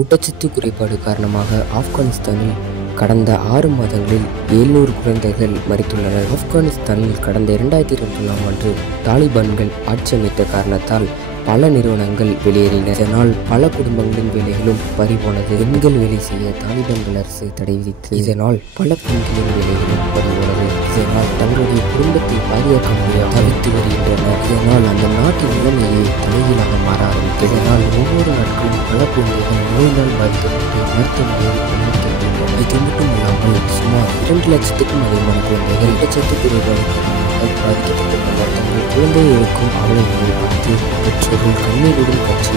ஊட்டச்சத்து குறைபாடு காரணமாக ஆப்கானிஸ்தானில் கடந்த 6 மாதங்களில் 700 குழந்தைகள் மரித்துள்ளனர். ஆப்கானிஸ்தானில் கடந்த 2021ஆம் ஆண்டு தாலிபான்கள் ஆட்சி அமைத்த காரணத்தால் பல நிறுவனங்கள் வெளியேறின. இதனால் பல குடும்பங்களின் வேலைகளும் பறிபோனது. பெண்கள் வேலை செய்ய தாலிபான்கள் அரசு தடை விதித்தது. இதனால் பல பெண்களின் வேலைகளும் பறிபோனது. இதனால் தங்களுடைய குடும்பத்தை பாதுகாக்க முடியாமல் தவித்து வருகின்றனர். இதனால் அந்த நாட்டின் நிலைமையை தலைகீழாக மாற ஆரம்பித்தது. இதனால் ஒவ்வொரு நாட்களும் பல குழந்தைகள் நோயினால் பாதிக்கப்பட்டு மருத்துவமனையில் அனுமதிக்கப்படுகின்றனர். இது மட்டுமல்லாமல் சுமார் 2 லட்சத்துக்கும் அதிகமான குழந்தைகள் ஊட்டச்சத்து குறைபாடு காரணமாக பாதிக்கப்பட்டுள்ளனர். தங்கள் குழந்தைகளுக்கும் அவலங்களை பார்த்து பெற்றோர்கள் கண்ணீருடன் கட்சி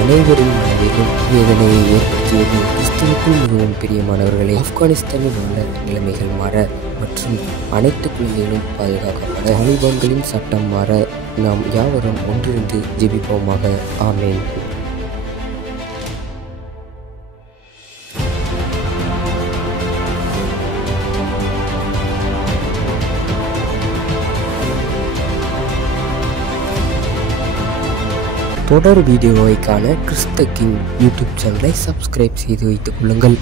அனைவரின் மனதிலும் வேதனையை ஏற்படுத்தியது. கிறிஸ்துவுக்குள் மிகவும் பிரியமானவர்களே, ஆப்கானிஸ்தானில் உள்ள நிலைமைகள் மாற மற்றும் அனைத்து குழந்தைகளும் பாதுகாக்கப்பட தாலிபான்களின் சட்டம் மாற நாம் யாவரும் ஒன்றிணைந்து ஜெபிப்போமாக. ஆமேன். தொடர் வீடியோவை காண கிறிஸ்த கிங் யூடியூப் சேனலை சப்ஸ்கிரைப் செய்து வைத்துக் கொள்ளுங்கள்.